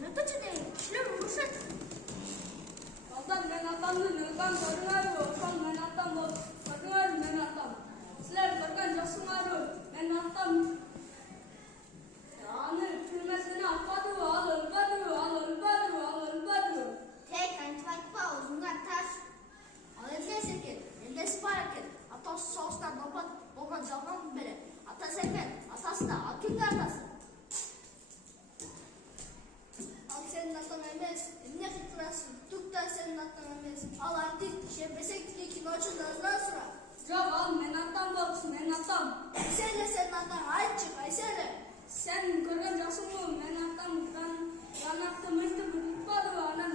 Nötçü değil, kişiler vuruşat. Adam men atamni nökan ko'rinadi, o'shan men atam ko'rinadi men atam. Sizlar ko'rgan jo'qsizlaru men atam. Yani filmesini atmadı, alınmadı. Tek antipatpa uzunlar taş. Alırken sekin, elde siparken. Atası soğustan dokan jalgan beri. Ata sekin, atası da akıllı atası. Al senin atan emez, ne fikrasın, tuk da senin atan emez. Al artık, şebesek iki noçun azdan sonra. Yok al men atam bo'lsin, men atam. Aysel senin atan, ay çık, Aysel. Sen ko'rgan jo'qsizmi? Men atam, ben atam, mektab bitmadi, ana